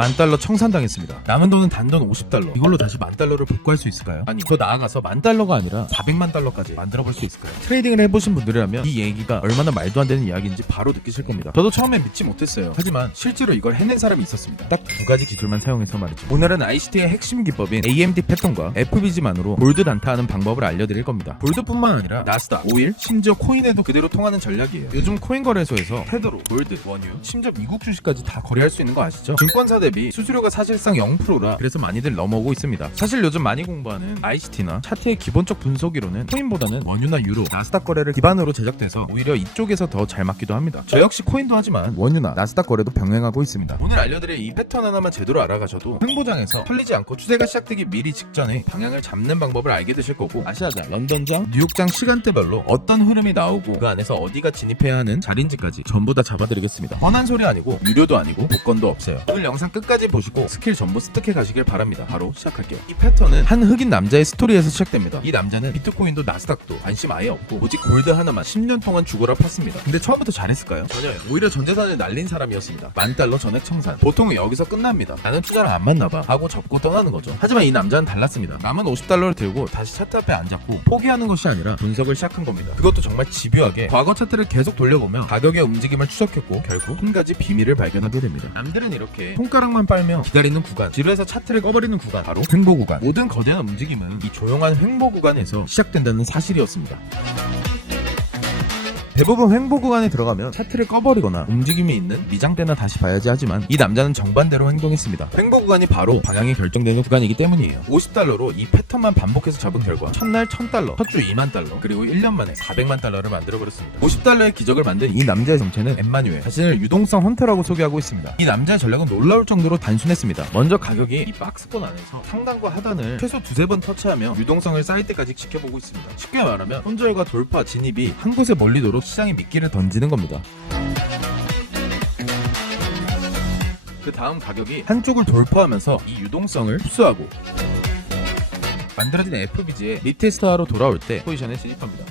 $10,000 청산당했습니다. 남은 돈은 단돈 $50. 이걸로 다시 $10,000를 복구할 수 있을까요? 아니, 더 나아가서 $10,000가 아니라 $400만 만들어볼 수 있을까요? 트레이딩을 해보신 분들이라면 이 얘기가 얼마나 말도 안 되는 이야기인지 바로 느끼실 겁니다. 저도 처음에 믿지 못했어요. 하지만 실제로 이걸 해낸 사람이 있었습니다. 딱 두 가지 기술만 사용해서 말이죠. 오늘은 ICT의 핵심 기법인 AMD 패턴과 FBG만으로 골드 단타하는 방법을 알려드릴 겁니다. 골드뿐만 아니라 나스닥, 오일, 심지어 코인에도 그대로 통하는 전략이에요. 요즘 코인 거래소에서 테더로, 골드, 원유, 심지어 미국 주식까지 다 거래할 수 있는 거 아시죠? 증권사 대비 수수료가 사실상 0%라 그래서 많이들 넘어오고 있습니다. 사실 요즘 많이 공부하는 ICT나 차트의 기본적 분석이론은 코인보다는 원유나 유로, 나스닥 거래를 기반으로 제작돼서 오히려 이쪽에서 더 잘 맞기도 합니다. 저 역시 코인도 하지만 원유나 나스닥 거래도 병행하고 있습니다. 오늘 알려드릴 이 패턴 하나만 제대로 알아가셔도 횡보장에서 털리지 않고 추세가 시작되기 미리 직전에 방향을 잡는 방법을 알게 되실 거고, 아시아장, 런던장, 뉴욕장 시간대별로 어떤 흐름이 나오고 그 안에서 어디가 진입해야 하는 자리인지까지 전부 다 잡아드리겠습니다. 뻔한 소리 아니고 유료도 아니고 복권도 없어요. 오늘 영상 끝까지 보시고 스킬 전부 습득해 가시길 바랍니다. 바로 시작할게요. 이 패턴은 한 흑인 남자의 스토리에서 시작됩니다. 이 남자는 비트코인도 나스닥도 관심 아예 없고 오직 골드 하나만 10년 동안 죽어라 팠습니다. 근데 처음부터 잘했을까요? 전혀요. 오히려 전 재산을 날린 사람이었습니다. $10,000 전액 청산. 보통은 여기서 끝납니다. 나는 투자를 안 맞나봐 하고 접고 떠나는 거죠. 하지만 이 남자는 달랐습니다. 남은 $50를 들고 다시 차트 앞에 앉았고 포기하는 것이 아니라 분석을 시작한 겁니다. 그것도 정말 집요하게 과거 차트를 계속 돌려보며 가격의 움직임을 추적했고 결국 한 가지 비밀을 발견하게 됩니다. 남들은 이렇게 손가락만 빨며 기다리는 구간, 지루해서 차트를 꺼버리는 구간, 바로 횡보 구간. 모든 거대한 움직임은 이 조용한 횡보 구간에서 시작된다는 사실이었습니다. 대부분 횡보 구간에 들어가면 차트를 꺼버리거나 움직임이 있는 미장대나 다시 봐야지 하지만 이 남자는 정반대로 행동했습니다. 횡보 구간이 바로 방향이 결정되는 구간이기 때문이에요. $50로 이 패턴만 반복해서 잡은 결과 첫날 $1,000, 첫주 $20,000, 그리고 1년 만에 $400만 만들어버렸습니다. $50의 기적을 만든 이 남자의 정체는 엠마뉴엘, 자신을 유동성 헌터라고 소개하고 있습니다. 이 남자의 전략은 놀라울 정도로 단순했습니다. 먼저 가격이 이 박스권 안에서 상단과 하단을 최소 두세 번 터치하며 유동성을 쌓일 때까지 지켜보고 있습니다. 쉽게 말하면 손절과 돌파, 진입이 한 곳에 몰리도록 시장에 미끼를 던지는 겁니다. 그 다음 가격이 한쪽을 돌파하면서 이 유동성을 흡수하고 만들어진 FBG의 리테스트하러 돌아올 때 포지션에 진입합니다.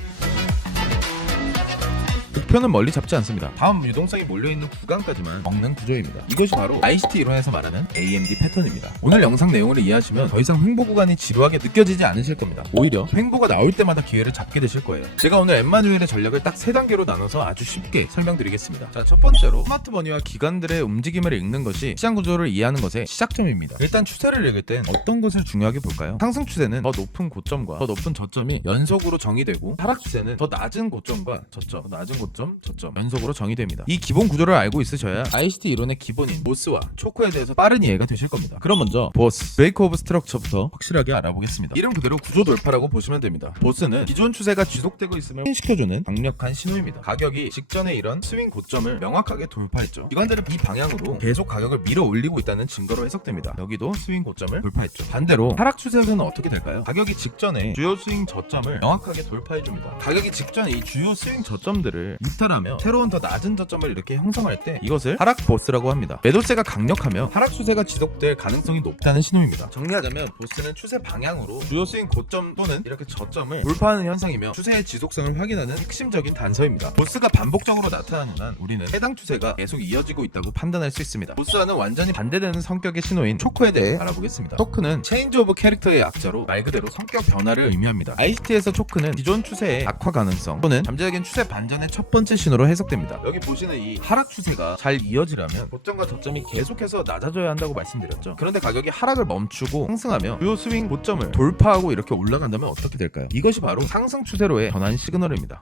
목표는 멀리 잡지 않습니다. 다음 유동성이 몰려있는 구간까지만 먹는 구조입니다. 이것이 바로 ICT 이론에서 말하는 AMD 패턴입니다. 오늘 영상 내용을 이해하시면 더 이상 횡보 구간이 지루하게 느껴지지 않으실 겁니다. 오히려 횡보가 나올 때마다 기회를 잡게 되실 거예요. 제가 오늘 엠마뉴엘의 전략을 딱 3단계로 나눠서 아주 쉽게 설명드리겠습니다. 자, 첫 번째로 스마트 머니와 기관들의 움직임을 읽는 것이 시장 구조를 이해하는 것의 시작점입니다. 일단 추세를 읽을 땐 어떤 것을 중요하게 볼까요? 상승 추세는 더 높은 고점과 더 높은 저점이 연속으로 정의되고, 하락 추세는 더 낮은 고점과 저점, 더 낮은 고점, 저점 연속으로 정의됩니다. 이 기본 구조를 알고 있으셔야 ICT 이론의 기본인 보스와 초코에 대해서 빠른 이해가 되실 겁니다. 그럼 먼저 보스, 브레이크 오브 스트럭처부터 확실하게 알아보겠습니다. 이름 그대로 구조 돌파라고 보시면 됩니다. 보스는 기존 추세가 지속되고 있음을 확인시켜주는 강력한 신호입니다. 가격이 직전에 이런 스윙 고점을 명확하게 돌파했죠. 기관들은 이 방향으로 계속 가격을 밀어 올리고 있다는 증거로 해석됩니다. 여기도 스윙 고점을 돌파했죠. 반대로 하락 추세에서는 어떻게 될까요? 가격이 직전에 주요 스윙 저점을 명확하게 돌파해줍니다. 가격이 직전에 이 주요 스윙 저점들을 이탈하며 새로운 더 낮은 저점을 이렇게 형성할 때 이것을 하락 보스라고 합니다. 매도세가 강력하며 하락 추세가 지속될 가능성이 높다는 신호입니다. 정리하자면 보스는 추세 방향으로 주요 스윙 고점 또는 이렇게 저점을 돌파하는 현상이며 추세의 지속성을 확인하는 핵심적인 단서입니다. 보스가 반복적으로 나타나는 한 우리는 해당 추세가 계속 이어지고 있다고 판단할 수 있습니다. 보스와는 완전히 반대되는 성격의 신호인 초크에 대해 알아보겠습니다. 초크는 체인지 오브 캐릭터의 약자로 말 그대로 성격 변화를 의미합니다. ICT에서 초크는 기존 추세의 악화 가능성 또는 잠재적인 추세 반전의 첫 번째 신호로 해석됩니다. 여기 보시는 이 하락 추세가 잘 이어지려면 고점과 저점이 계속해서 낮아져야 한다고 말씀드렸죠. 그런데 가격이 하락을 멈추고 상승하며 주요 스윙 고점을 돌파하고 이렇게 올라간다면 어떻게 될까요? 이것이 바로 상승 추세로의 전환 시그널입니다.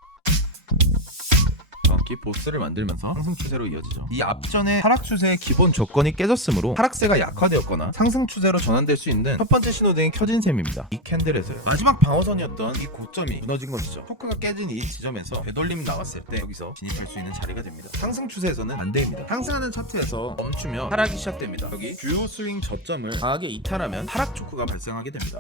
정확히 보스를 만들면서 상승 추세로 이어지죠. 이 앞전의 하락 추세의 기본 조건이 깨졌으므로 하락세가 약화되었거나 상승 추세로 전환될 수 있는 첫 번째 신호등이 켜진 셈입니다. 이 캔들에서요. 마지막 방어선이었던 이 고점이 무너진 것이죠. 초크가 깨진 이 지점에서 되돌림이 나왔을 때 여기서 진입할 수 있는 자리가 됩니다. 상승 추세에서는 반대입니다. 상승하는 차트에서 멈추며 하락이 시작됩니다. 여기 주요 스윙 저점을 강하게 이탈하면 하락 초크가 발생하게 됩니다.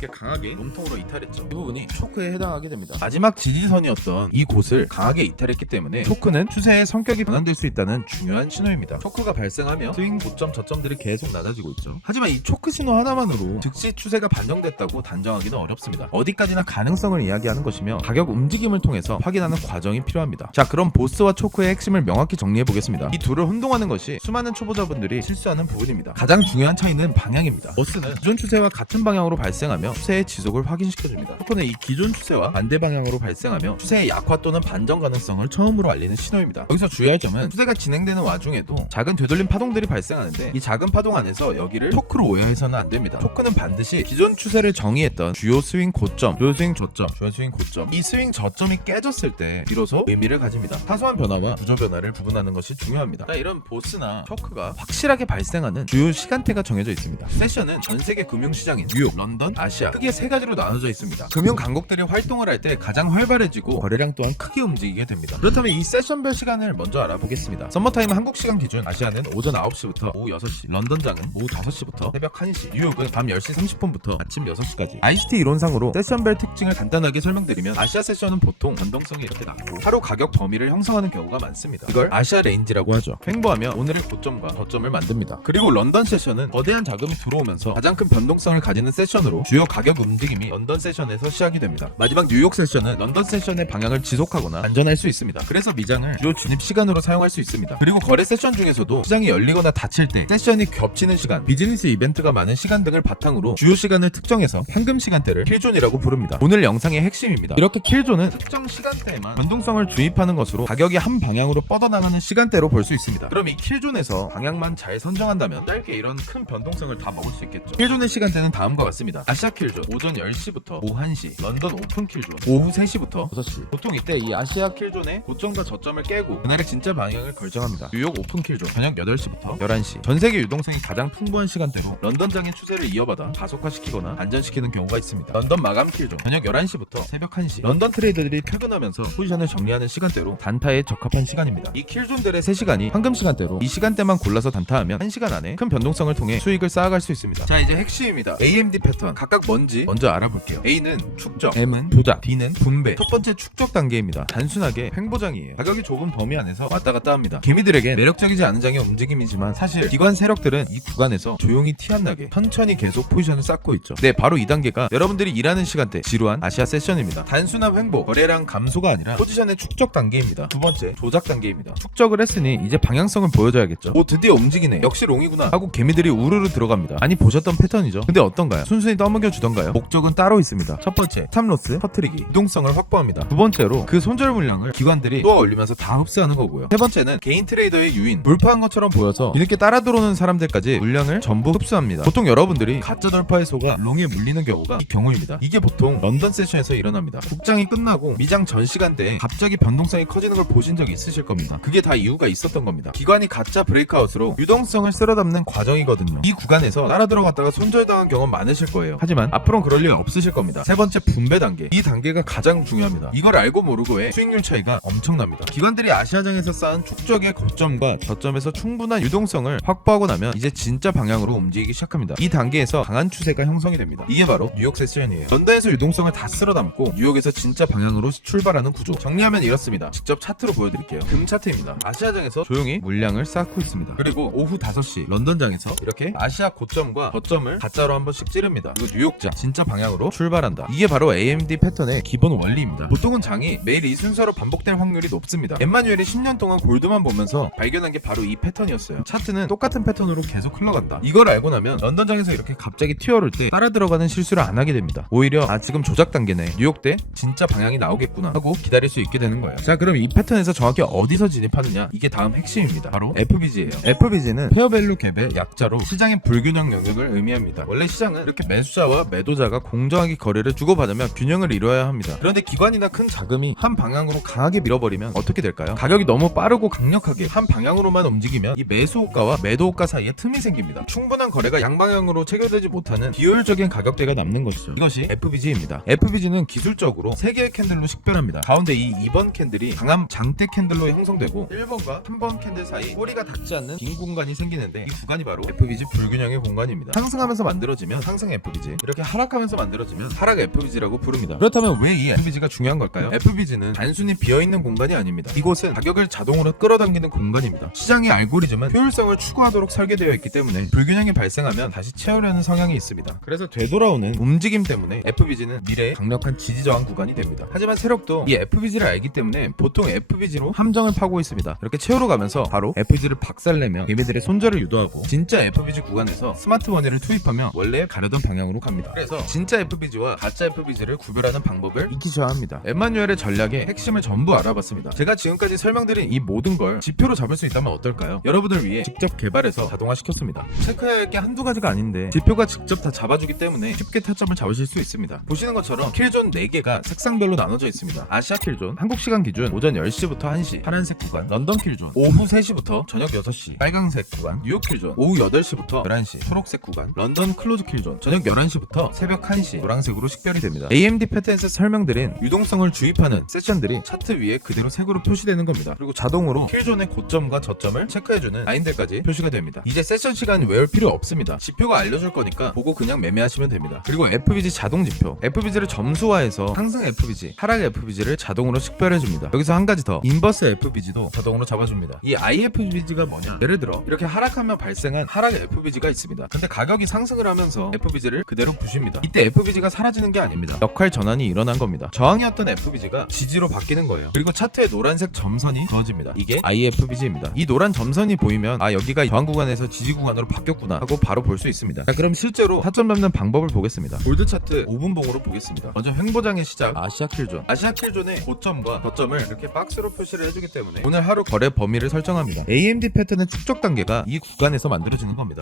이렇게 강하게 몸통으로 이탈했죠. 이 부분이 초크에 해당하게 됩니다. 마지막 지지선이었던 이 곳을 강하게 이탈했기 때문에 초크는 추세의 성격이 변환될 수 있다는 중요한 신호입니다. 초크가 발생하며 스윙 고점 저점들이 계속 낮아지고 있죠. 하지만 이 초크 신호 하나만으로 즉시 추세가 반영됐다고 단정하기는 어렵습니다. 어디까지나 가능성을 이야기하는 것이며 가격 움직임을 통해서 확인하는 과정이 필요합니다. 자, 그럼 보스와 초크의 핵심을 명확히 정리해 보겠습니다. 이 둘을 혼동하는 것이 수많은 초보자분들이 실수하는 부분입니다. 가장 중요한 차이는 방향입니다. 보스는 기존 추세와 같은 방향으로 발생하며 추세의 지속을 확인시켜줍니다. 초크는 이 기존 추세와 반대 방향으로 발생하며 추세의 약화 또는 반전 가능성을 처음으로 알리는 신호입니다. 여기서 주의할 점은 추세가 진행되는 와중에도 작은 되돌림 파동들이 발생하는데 이 작은 파동 안에서 여기를 초크로 오해해서는 안 됩니다. 초크는 반드시 기존 추세를 정의했던 주요 스윙 고점, 주요 스윙 저점, 주요 스윙 고점, 이 스윙 저점이 깨졌을 때 비로소 의미를 가집니다. 사소한 변화와 구조 변화를 구분하는 것이 중요합니다. 자, 이런 보스나 초크가 확실하게 발생하는 주요 시간대가 정해져 있습니다. 세션은 전 세계 금융시장인 뉴욕, 런던, 아시아 크게 세 가지로 나눠져 있습니다. 금융 강국들이 활동을 할 때 가장 활발해지고 거래량 또한 크게 움직이게 됩니다. 그렇다면 이 세션별 시간을 먼저 알아보겠습니다. 서머타임은 한국 시간 기준 아시아는 오전 9시부터 오후 6시, 런던장은 오후 5시부터 새벽 1시, 뉴욕은 밤 10시 30분부터 아침 6시까지. ICT 이론상으로 세션별 특징을 간단하게 설명드리면 아시아 세션은 보통 변동성이 이렇게 낮고 하루 가격 범위를 형성하는 경우가 많습니다. 이걸 아시아 레인지라고 하죠. 횡보하며 오늘의 고점과 저점을 만듭니다. 그리고 런던 세션은 거대한 자금이 들어오면서 가장 큰 변동성을 가지는 세션으로 주요 가격 움직임이 런던 세션에서 시작이 됩니다. 마지막 뉴욕 세션은 런던 세션의 방향을 지속하거나 반전할 수 있습니다. 그래서 미장을 주요 진입 시간으로 사용할 수 있습니다. 그리고 거래 세션 중에서도 시장이 열리거나 닫힐 때 세션이 겹치는 시간, 비즈니스 이벤트가 많은 시간 등을 바탕으로 주요 시간을 특정해서 황금 시간대를 킬존이라고 부릅니다. 오늘 영상의 핵심입니다. 이렇게 킬존은 특정 시간대에만 변동성을 주입하는 것으로 가격이 한 방향으로 뻗어나가는 시간대로 볼 수 있습니다. 그럼 이 킬존에서 방향만 잘 선정한다면 짧게 이런 큰 변동성을 다 먹을 수 있겠죠. 킬존의 시간대는 다음과 같습니다. 아시아 킬존 오전 10시부터 오후 1시, 런던 오픈 킬존 오후 3시부터 6시. 보통 이때 이 아시아 킬존의 고점과 저점을 깨고 그날의 진짜 방향을 결정합니다. 뉴욕 오픈 킬존 저녁 8시부터 11시. 전 세계 유동성이 가장 풍부한 시간대로 런던장의 추세를 이어받아 가속화시키거나 반전시키는 경우가 있습니다. 런던 마감 킬존 저녁 11시부터 새벽 1시. 런던 트레이더들이 퇴근하면서 포지션을 정리하는 시간대로 단타에 적합한 시간입니다. 이 킬존들의 3시간이 황금 시간대로 이 시간대만 골라서 단타하면 1시간 안에 큰 변동성을 통해 수익을 쌓아갈 수 있습니다. 자, 이제 핵심입니다. AMD 패턴 각각 뭔지 먼저 알아볼게요. A는 축적, M은 조작, D는 분배. 첫 번째 축적 단계입니다. 단순하게 횡보장이에요. 가격이 좁은 범위 안에서 왔다 갔다 합니다. 개미들에겐 매력적이지 않은 장의 움직임이지만 사실 기관 세력들은 이 구간에서 조용히 티 안 나게 천천히 계속 포지션을 쌓고 있죠. 네, 바로 이 단계가 여러분들이 일하는 시간대 지루한 아시아 세션입니다. 단순한 횡보, 거래량 감소가 아니라 포지션의 축적 단계입니다. 두 번째 조작 단계입니다. 축적을 했으니 이제 방향성을 보여줘야겠죠. 오, 드디어 움직이네. 역시 롱이구나 하고 개미들이 우르르 들어갑니다. 많이 보셨던 패턴이죠. 근데 어떤가요? 순순히 떠먹여 주던가요? 목적은 따로 있습니다. 첫 번째 스탑로스 터트리기, 유동성을 확보합니다. 두 번째로 그 손절 물량을 기관들이 쏘아 올리면서 다 흡수하는 거고요. 세 번째는 개인 트레이더의 유인, 돌파한 것처럼 보여서 뒤늦게 따라 들어오는 사람들까지 물량을 전부 흡수합니다. 보통 여러분들이 가짜 돌파의 소가 롱에 물리는 경우가 이 경우입니다. 이게 보통 런던 세션에서 일어납니다. 국장이 끝나고 미장 전 시간대에 갑자기 변동성이 커지는 걸 보신 적이 있으실 겁니다. 그게 다 이유가 있었던 겁니다. 기관이 가짜 브레이크아웃으로 유동성을 쓸어담는 과정이거든요. 이 구간에서 따라 들어갔다가 손절당한 경험 많으실 거예요. 하지만 앞으로는 그럴 일 없으실 겁니다. 세 번째 분배 단계. 이 단계가 가장 중요합니다. 이걸 알고 모르고의 수익률 차이가 엄청납니다. 기관들이 아시아장에서 쌓은 축적의 고점과 저점에서 충분한 유동성을 확보하고 나면 이제 진짜 방향으로 움직이기 시작합니다. 이 단계에서 강한 추세가 형성이 됩니다. 이게 바로 뉴욕 세션이에요. 런던에서 유동성을 다 쓸어담고 뉴욕에서 진짜 방향으로 출발하는 구조. 정리하면 이렇습니다. 직접 차트로 보여드릴게요. 금 차트입니다. 아시아장에서 조용히 물량을 쌓고 있습니다. 그리고 오후 5시 런던장에서 이렇게 아시아 고점과 저점을 가짜로 한 번씩 찌릅니다. 그리고 뉴욕장 진짜 방향으로 출발한다. 이게 바로 AMD 패턴의 기본 원리입니다. 보통은 장이 매일 이 순서로 반복될 확률이 높습니다. 엠마뉴엘이 10년 동안 골드만 보면서 발견한 게 바로 이 패턴이었어요. 차트는 똑같은 패턴으로 계속 흘러간다. 이걸 알고 나면 런던장에서 이렇게 갑자기 튀어오를 때 따라 들어가는 실수를 안 하게 됩니다. 오히려 지금 조작 단계네, 뉴욕 때 진짜 방향이 나오겠구나 하고 기다릴 수 있게 되는 거예요. 자, 그럼 이 패턴에서 정확히 어디서 진입하느냐, 이게 다음 핵심입니다. 바로 FBG예요. FBG는 페어밸류 갭의 약자로 시장의 불균형 영역을 의미합니다. 원래 시장은 이렇게 매수자와 매도자가 공정하게 거래를 주고받으며 균형을 이루어야 합니다. 그런데 기관이나 큰 자금이 한 방향으로 강하게 밀어버리면 어떻게 될까요? 가격이 너무 빠르고 강력하게 한 방향으로만 움직이면 이 매수 호가와 매도 호가 사이에 틈이 생깁니다. 충분한 거래가 양방향으로 체결되지 못하는 비효율적인 가격대가 남는 것이죠. 이것이 FBG입니다. FBG는 기술적으로 3개의 캔들로 식별합니다. 가운데 이 2번 캔들이 강한 장대 캔들로 형성되고 1번과 3번 캔들 사이 꼬리가 닿지 않는 빈 공간이 생기는데 이 구간이 바로 FBG 불균형의 공간입니다. 상승하면서 만들어지면 상승 FBG, 이렇게 하락하면서 만들어지면 하락 FBG라고 부릅니다. 그렇다면 왜 이 FBG가 중요한 걸까요? FBG는 단순히 비어있는 공간이 아닙니다. 이곳은 가격을 자동으로 끌어당기는 공간입니다. 시장의 알고리즘은 효율성을 추구하도록 설계되어 있기 때문에 불균형이 발생하면 다시 채우려는 성향이 있습니다. 그래서 되돌아오는 움직임 때문에 FBG는 미래의 강력한 지지 저항 구간이 됩니다. 하지만 세력도 이 FBG를 알기 때문에 보통 FBG로 함정을 파고 있습니다. 이렇게 채우러 가면서 바로 FBG를 박살내며 개미들의 손절을 유도하고 진짜 FBG 구간에서 스마트 머니를 투입하며 원래 가려던 방향으로 갑니다. 그래서 진짜 FBG와 가짜 FBG를 구별하는 방법을 익히셔야 합니다. 엠마뉴엘의 전략의 핵심을 전부 알아봤습니다. 제가 지금까지 설명드린 이 모든 걸 지표로 잡을 수 있다면 어떨까요? 여러분을 위해 직접 개발해서 자동화시켰습니다. 체크해야 할 게 한두 가지가 아닌데 지표가 직접 다 잡아주기 때문에 쉽게 타점을 잡으실 수 있습니다. 보시는 것처럼 킬존 4개가 색상별로 나눠져 있습니다. 아시아 킬존 한국 시간 기준 오전 10시부터 1시 파란색 구간, 런던 킬존 오후 3시부터 저녁 6시 빨강색 구간, 뉴욕 킬존 오후 8시부터 11시 초록색 구간, 런던 클로즈 킬존 저녁 11시부터 새벽 1시 노란색으로 식별이 됩니다. AMD 패턴에서 설명드린 유동성을 주입하는 세션들이 차트 위에 그대로 색으로 표시되는 겁니다. 그리고 자동으로 킬존의 고점과 저점을 체크해주는 라인들까지 표시가 됩니다. 이제 세션 시간 외울 필요 없습니다. 지표가 알려줄 거니까 보고 그냥 매매하시면 됩니다. 그리고 FBG 자동 지표, FBG를 점수화해서 상승 FBG, 하락 FBG를 자동으로 식별해줍니다. 여기서 한 가지 더, 인버스 FBG도 자동으로 잡아줍니다. 이 IFBG가 뭐냐? 예를 들어 이렇게 하락하며 발생한 하락 FBG가 있습니다. 근데 가격이 상승을 하면서 FBG를 그대로 부십니다. 이때 FBG가 사라지는 게 아닙니다. 역할 전환이 일어난 겁니다. 저항이었던 FBG가 지지로 바뀌는 거예요. 그리고 차트에 노란색 점선이 그어집니다. 이게 IFBG입니다. 이 노란 점선이 보이면 아 여기가 저항 구간에서 지지 구간으로 바뀌었구나 하고 바로 볼 수 있습니다. 자, 그럼 실제로 타점 잡는 방법을 보겠습니다. 골드 차트 5분봉으로 보겠습니다. 먼저 횡보장의 시작 아시아 킬존. 아시아 킬존의 고점과 저점을 이렇게 박스로 표시를 해주기 때문에 오늘 하루 거래 범위를 설정합니다. AMD 패턴의 축적 단계가 이 구간에서 만들어지는 겁니다.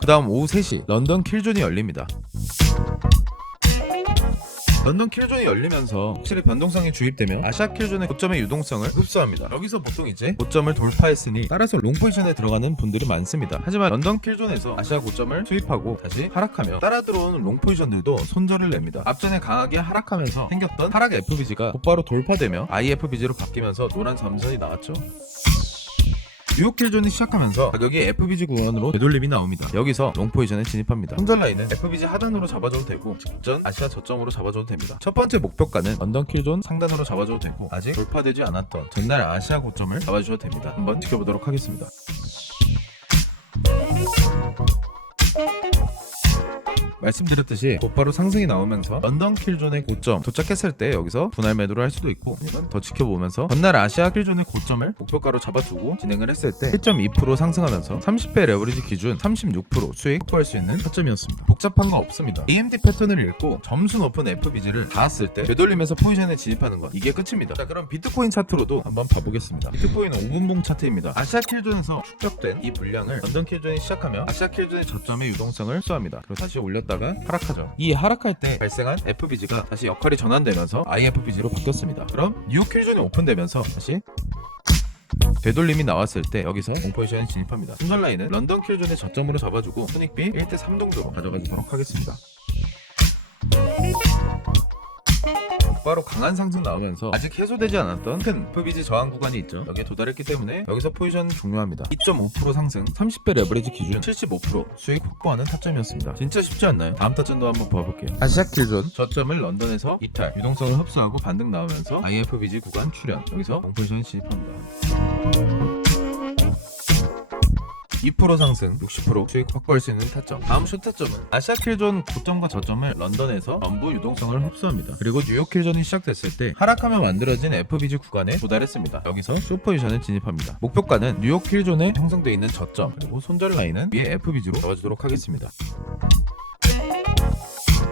그 다음 오후 3시 런던 킬존이 열립니다. 런던 킬존이 열리면서 확실히 변동성이 주입되며 아시아 킬존의 고점의 유동성을 흡수합니다. 여기서 보통 이제 고점을 돌파했으니 따라서 롱 포지션에 들어가는 분들이 많습니다. 하지만 런던 킬존에서 아시아 고점을 투입하고 다시 하락하며 따라 들어오는 롱 포지션들도 손절을 냅니다. 앞전에 강하게 하락하면서 생겼던 하락 FBG가 곧바로 돌파되며 IFBG로 바뀌면서 노란 점선이 나왔죠. 뉴욕 킬존이 시작하면서 가격이 FBG 구간으로 되돌림이 나옵니다. 여기서 롱 포지션에 진입합니다. 손절 라인은 FBG 하단으로 잡아줘도 되고 직전 아시아 저점으로 잡아줘도 됩니다. 첫 번째 목표가는 런던 킬존 상단으로 잡아줘도 되고 아직 돌파되지 않았던 전날 아시아 고점을 잡아주셔도 됩니다. 한번 지켜보도록 하겠습니다. 말씀드렸듯이 곧바로 상승이 나오면서 런던 킬존의 고점 도착했을 때 여기서 분할 매도를 할 수도 있고 아니면 더 지켜보면서 전날 아시아 킬존의 고점을 목표가로 잡아두고 진행을 했을 때 1.2% 상승하면서 30배 레버리지 기준 36% 수익 확보할 수 있는 타점이었습니다. 복잡한 거 없습니다. AMD 패턴을 읽고 점수 높은 FBG를 닿았을 때 되돌림에서 포지션에 진입하는 것, 이게 끝입니다. 자, 그럼 비트코인 차트로도 한번 봐보겠습니다. 비트코인은 5분봉 차트입니다. 아시아 킬존에서 축적된 이 물량을 런던 킬존이 시작하며 아시아 킬존의 저점의 유동성을 흡수합니다. 그리고 다시 올렸다가 하락하죠. 이 하락할 때 발생한 FBG가 다시 역할이 전환되면서 IFBG로 바뀌었습니다. 그럼 뉴욕 킬존이 오픈되면서 다시 되돌림이 나왔을 때 여기서 롱 포지션에 진입합니다. 손절 라인은 런던 킬존의 저점으로 잡아주고 손익비 1대3 정도로 가져가도록 하겠습니다. 바로 강한 상승 나오면서 아직 해소되지 않았던 큰 FBG 저항 구간이 있죠. 여기에 도달했기 때문에 여기서 포지션 종료합니다. 2.5% 상승 30배 레버리지 기준 75% 수익 확보하는 타점이었습니다. 진짜 쉽지 않나요? 다음 타점도 한번 봐볼게요. 아시아 킬존 저점을 런던에서 이탈 유동성을 흡수하고 반등 나오면서 IFBG 구간 출현. 여기서 롱 포지션에 진입합니다. 2% 상승 60% 수익 확보할 수 있는 타점. 다음 숏타점은 아시아 킬존 고점과 저점을 런던에서 전부 유동성을 흡수합니다. 그리고 뉴욕 킬존이 시작됐을 때 하락하며 만들어진 FBG 구간에 도달했습니다. 여기서 숏 포지션에 진입합니다. 목표가는 뉴욕 킬존에 형성되어 있는 저점 그리고 손절 라인은 위에 FBG로 잡아주도록 하겠습니다.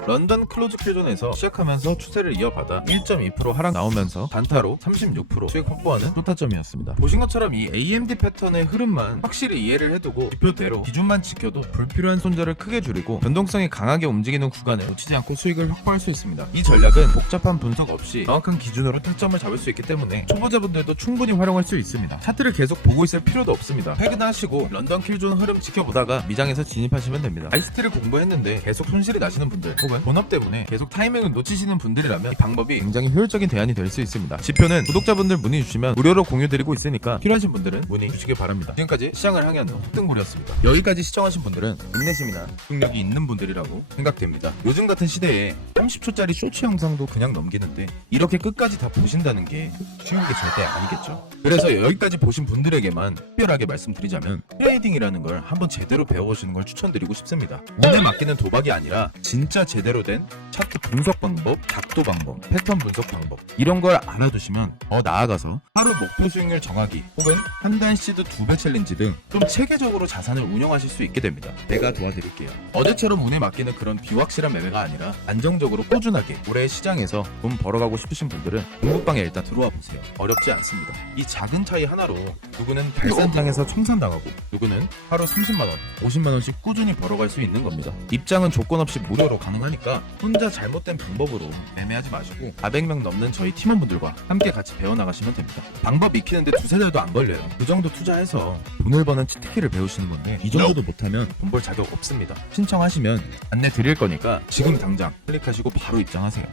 런던 클로즈 킬존에서 시작하면서 추세를 이어받아 1.2% 하락 나오면서 단타로 36% 수익 확보하는 숏타점이었습니다. 보신 것처럼 이 AMD 패턴의 흐름만 확실히 이해를 해두고 지표대로 기준만 지켜도 불필요한 손절을 크게 줄이고 변동성이 강하게 움직이는 구간에 놓치지 않고 수익을 확보할 수 있습니다. 이 전략은 복잡한 분석 없이 정확한 기준으로 타점을 잡을 수 있기 때문에 초보자분들도 충분히 활용할 수 있습니다. 차트를 계속 보고 있을 필요도 없습니다. 퇴근하시고 런던 킬존 흐름 지켜보다가 미장에서 진입하시면 됩니다. ICT를 공부했는데 계속 손실이 나시는 분들 혹은 혹은 본업 때문에 계속 타이밍을 놓치시는 분들이라면 이 방법이 굉장히 효율적인 대안이 될 수 있습니다. 지표는 구독자분들 문의 주시면 무료로 공유드리고 있으니까 필요하신 분들은 문의 주시기 바랍니다. 지금까지 시장을 항해하는 흑등고리였습니다. 여기까지 시청하신 분들은 인내심이나 능력이 있는 분들이라고 생각됩니다. 요즘 같은 시대에 30초짜리 쇼츠 영상도 그냥 넘기는데 이렇게 끝까지 다 보신다는 게 쉬운 게 절대 아니겠죠. 그래서 여기까지 보신 분들에게만 특별하게 말씀드리자면 트레이딩이라는 걸 한번 제대로 배워보시는 걸 추천드리고 싶습니다. 운에 맡기는 도박이 아니라 진짜 제대로 된 차트 분석 방법, 각도 방법, 패턴 분석 방법 이런 걸 알아두시면 더 나아가서 하루 목표 수익률 정하기 혹은 한 달 시드 2배 챌린지 등 좀 체계적으로 자산을 운영하실 수 있게 됩니다. 제가 도와드릴게요. 어제처럼 운에 맡기는 그런 비확실한 매매가 아니라 안정적으로 꾸준하게 올해 시장에서 돈 벌어가고 싶으신 분들은 공부방에 일단 들어와 보세요. 어렵지 않습니다. 이 작은 차이 하나로 누구는 발산장에서 청산당하고 누구는 하루 30만원, 50만원씩 꾸준히 벌어갈 수 있는 겁니다. 입장은 조건 없이 무료로 가능하니까 혼자 잘못된 방법으로 매매하지 마시고 400명 넘는 저희 팀원분들과 함께 같이 배워나가시면 됩니다. 방법 익히는데 2-3달도 안 걸려요. 그 정도 투자해서 돈을 버는 치트키를 배우시는 건데 이 정도도 못하면 돈 벌 자격 없습니다. 신청하시면 안내 드릴 거니까 지금 당장 클릭하시고 바로 입장하세요.